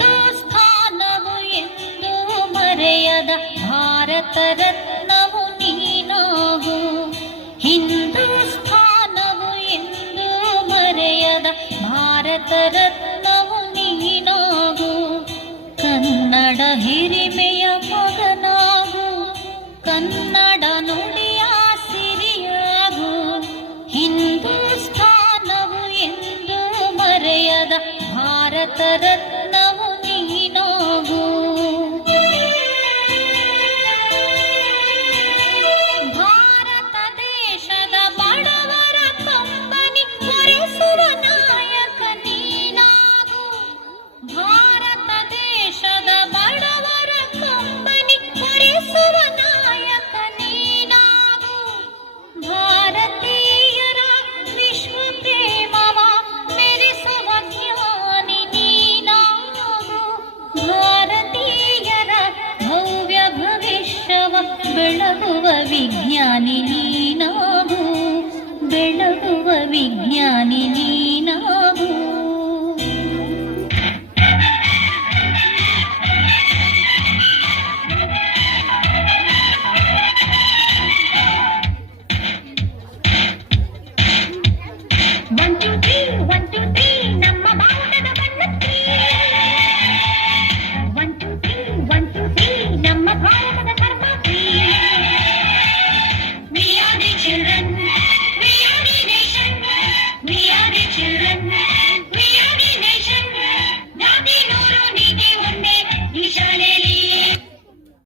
ಹಿಂದೂಸ್ಥಾನವು ಎಂದು ಮರೆಯದ ಭಾರತ ರತ್ನವು ನೀನಾಗು. ಹಿಂದೂಸ್ಥಾನವು ಎಂದು ಮರೆಯದ ಭಾರತ ರತ್ನವು ನೀನಾಗು. ಕನ್ನಡ ಹಿರಿಮೆಯ ಮಗನಾಗು, ಕನ್ನಡ ನುಡಿಯ ಸಿರಿಯಾಗು. ಹಿಂದೂಸ್ಥಾನವು ಎಂದು ಮರೆಯದ ಭಾರತ ರತ್ನವು ನೀನಾಗು. ಭಾರತ ದೇಶದ ಬಡವರ ಕಂಬನಿ ಹೊರಿಸುವ ನಾಯಕ ನೀನಾಗು. ಭಾರತ ದೇಶದ ಬಡವರ ಕಂಬನಿ ಹೊರಿಸುವ ನಾಯಕ ನೀನಾಗು. ಭಾರತೀಯರ ವಿಶ್ವ ಪ್ರೇಮವ ಮೆರೆಸುವ ಜ್ಞಾನಿ ನೀನಾಗು. ಭಾರತೀಯರ ಭವ್ಯ ಭವಿಷ್ಯವ ಬೆಳಗುವ ವಿಜ್ಞಾನಿ ನೀನಾಗು. ಬೆಳಗುವ ವಿಜ್ಞಾನಿ ನೀನಾಗು.